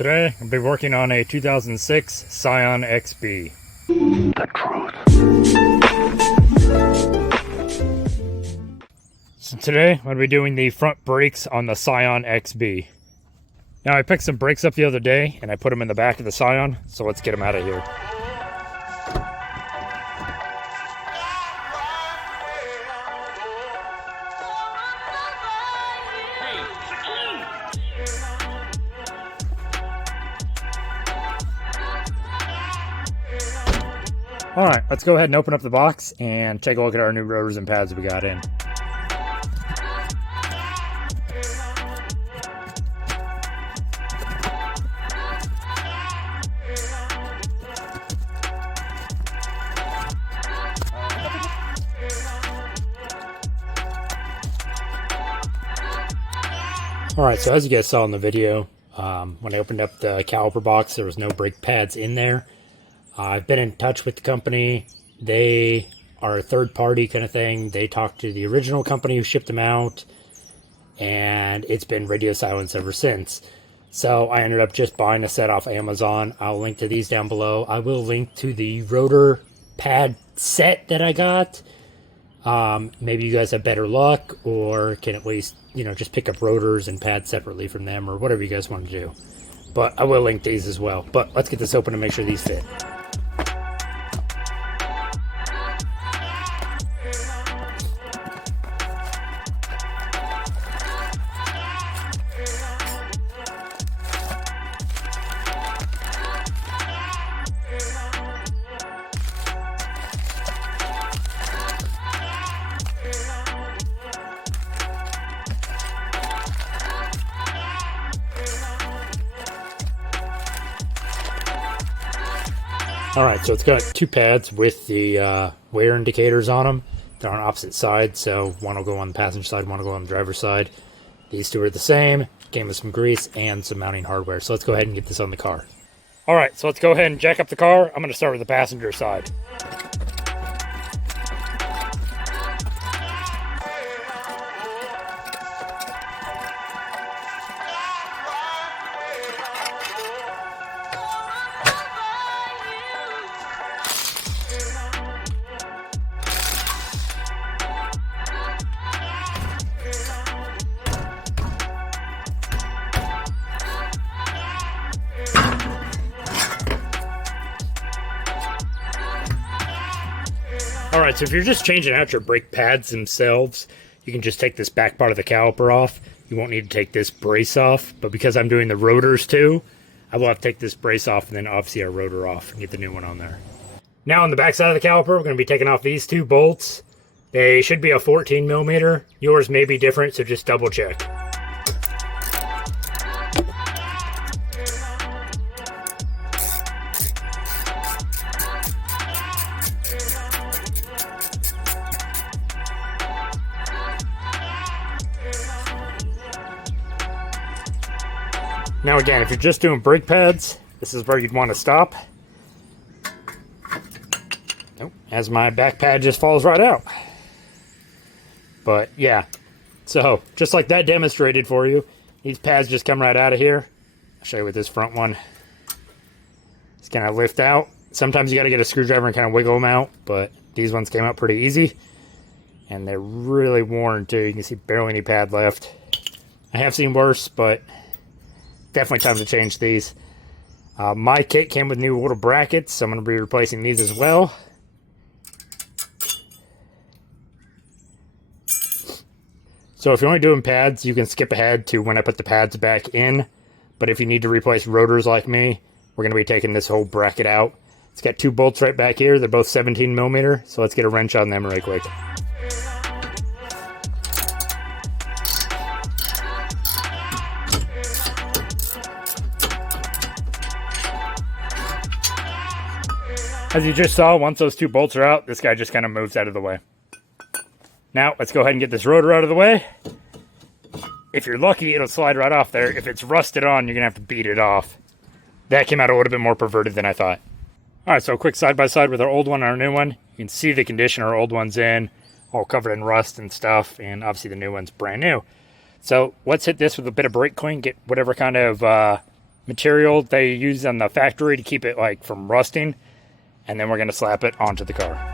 Today, I'll be working on a 2006 Scion XB. The truth. So today, I'm going to be doing the front brakes on the Scion XB. Now, I picked some brakes up the other day, and I put them in the back of the Scion, so let's get them out of here. Alright, let's go ahead and open up the box and take a look at our new rotors and pads we got in. Alright, so as you guys saw in the video, when I opened up the caliper box, there was no brake pads in there. I've been in touch with the company. They are a third party kind of thing. They talked to the original company who shipped them out, and it's been radio silence ever since. So I ended up just buying a set off Amazon. I'll link to these down below. I will link to the rotor pad set that I got. Maybe you guys have better luck, or can at least, just pick up rotors and pads separately from them, or whatever you guys want to do. But I will link these as well. But let's get this open and make sure these fit. Alright, so it's got two pads with the wear indicators on them. They're on opposite sides, so one will go on the passenger side, one will go on the driver's side. These two are the same. Came with some grease and some mounting hardware. So let's go ahead and get this on the car. Alright, so let's go ahead and jack up the car. I'm going to start with the passenger side. Alright, so if you're just changing out your brake pads themselves, you can just take this back part of the caliper off. You won't need to take this brace off, but because I'm doing the rotors too, I will have to take this brace off and then obviously our rotor off and get the new one on there. Now on the back side of the caliper, we're going to be taking off these two bolts. They should be a 14 millimeter. Yours may be different, so just double check. Now again, if you're just doing brake pads, this is where you'd want to stop. Nope, as my back pad just falls right out. But yeah, so just like that demonstrated for you, these pads just come right out of here. I'll show you with this front one. It's kind of lift out. Sometimes you got to get a screwdriver and kind of wiggle them out, but these ones came out pretty easy. And they're really worn too. You can see barely any pad left. I have seen worse, but definitely time to change these. My kit came with new little brackets, so I'm going to be replacing these as well. So if you're only doing pads, you can skip ahead to when I put the pads back in. But if you need to replace rotors like me, we're going to be taking this whole bracket out. It's got two bolts right back here. They're both 17 millimeter, so let's get a wrench on them right quick. As you just saw, once those two bolts are out, this guy just kind of moves out of the way. Now, let's go ahead and get this rotor out of the way. If you're lucky, it'll slide right off there. If it's rusted on, you're going to have to beat it off. That came out a little bit more perverted than I thought. Alright, so a quick side-by-side with our old one and our new one. You can see the condition our old one's in, all covered in rust and stuff, and obviously the new one's brand new. So let's hit this with a bit of brake clean, get whatever kind of material they use on the factory to keep it like from rusting, and then we're going to slap it onto the car.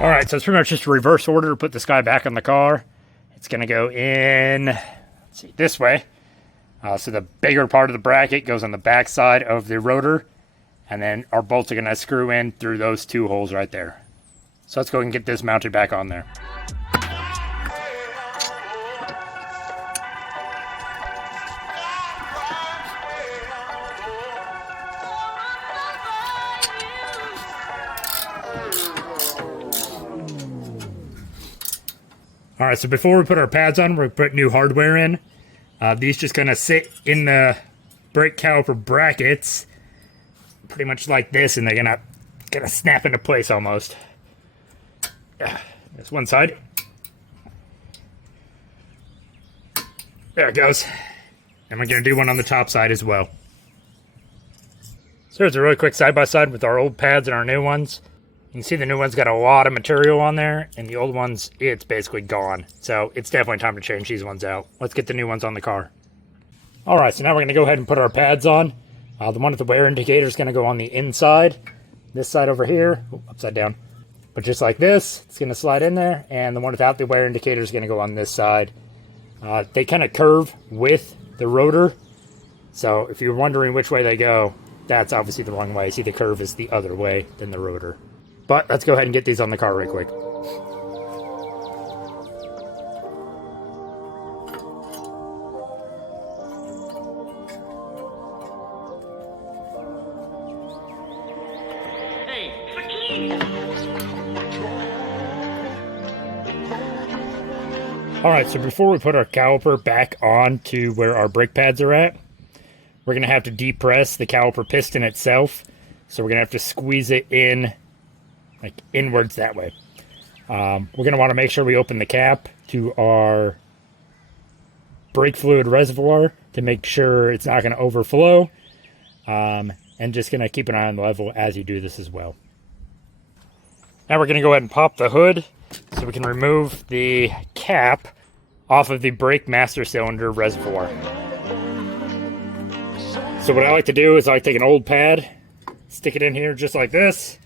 Alright, so it's pretty much just a reverse order to put this guy back on the car. It's going to go in, let's see, this way. So the bigger part of the bracket goes on the back side of the rotor, and then our bolts are going to screw in through those two holes right there. So let's go and get this mounted back on there. Alright, so before we put our pads on, we put new hardware in. These just gonna sit in the brake caliper brackets, pretty much like this, and they're gonna snap into place almost. There's one side. There it goes. And we're gonna do one on the top side as well. So here's a really quick side-by-side with our old pads and our new ones. You can see the new one's got a lot of material on there, and the old ones, it's basically gone. So it's definitely time to change these ones out. Let's get the new ones on the car. Alright, so now we're going to go ahead and put our pads on. The one with the wear indicator is going to go on the inside. This side over here, upside down. But just like this, it's going to slide in there, and the one without the wear indicator is going to go on this side. They kind of curve with the rotor, so if you're wondering which way they go, that's obviously the wrong way. See, the curve is the other way than the rotor. But let's go ahead and get these on the car right quick. Alright, so before we put our caliper back on to where our brake pads are at, we're going to have to depress the caliper piston itself. So we're going to have to squeeze it in, like inwards that way. We're going to want to make sure we open the cap to our brake fluid reservoir to make sure it's not going to overflow. And just going to keep an eye on the level as you do this as well. Now we're going to go ahead and pop the hood so we can remove the cap off of the brake master cylinder reservoir. So what I like to do is I like to take an old pad, stick it in here just like this,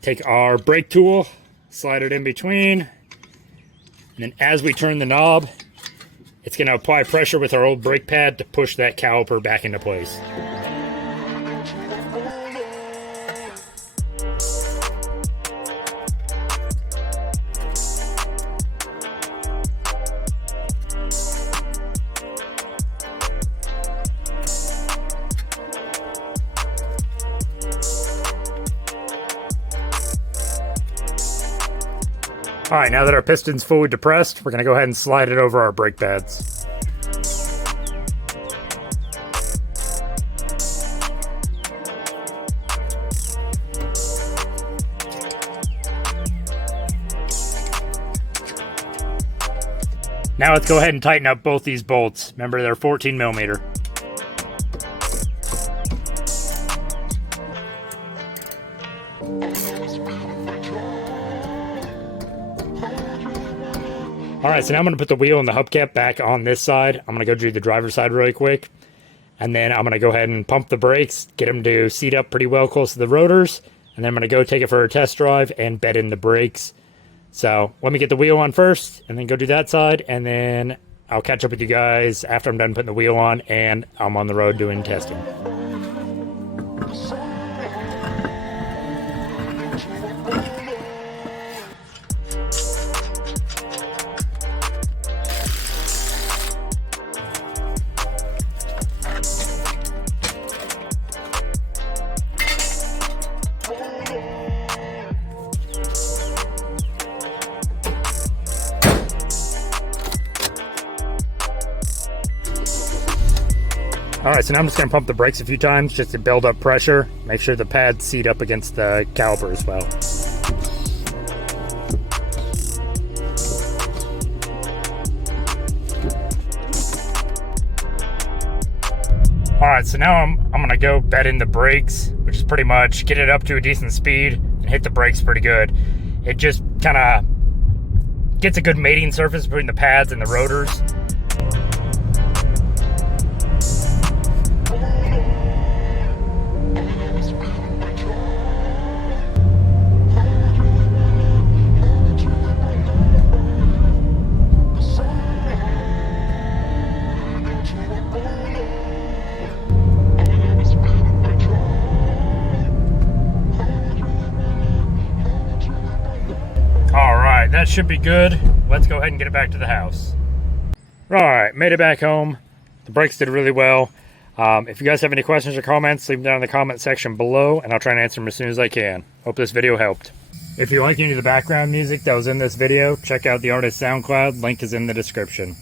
take our brake tool, slide it in between, and then as we turn the knob, it's going to apply pressure with our old brake pad to push that caliper back into place. Alright, now that our piston's fully depressed, we're going to go ahead and slide it over our brake pads. Now let's go ahead and tighten up both these bolts. Remember, they're 14 millimeter. Alright, so now I'm going to put the wheel and the hubcap back on this side. I'm going to go do the driver's side really quick. And then I'm going to go ahead and pump the brakes, get them to seat up pretty well close to the rotors. And then I'm going to go take it for a test drive and bed in the brakes. So let me get the wheel on first and then go do that side. And then I'll catch up with you guys after I'm done putting the wheel on and I'm on the road doing testing. Alright, so now I'm just going to pump the brakes a few times just to build up pressure. Make sure the pads seat up against the caliper as well. Alright, so now I'm gonna go bed in the brakes, which is pretty much get it up to a decent speed and hit the brakes pretty good. It just kind of gets a good mating surface between the pads and the rotors. Alright, that should be good. Let's go ahead and get it back to the house. Alright, made it back home. The brakes did really well. If you guys have any questions or comments, leave them down in the comment section below, and I'll try and answer them as soon as I can. Hope this video helped. If you like any of the background music that was in this video, check out the artist's SoundCloud. Link is in the description.